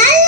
நல்ல